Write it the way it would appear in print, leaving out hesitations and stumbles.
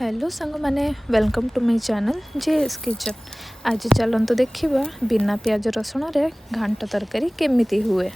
Hello सांग माने welcome to my channel JS kitchen. आज चलतु देखा बिना प्याज रसुण रे घांट तरकारी केमिति हुए।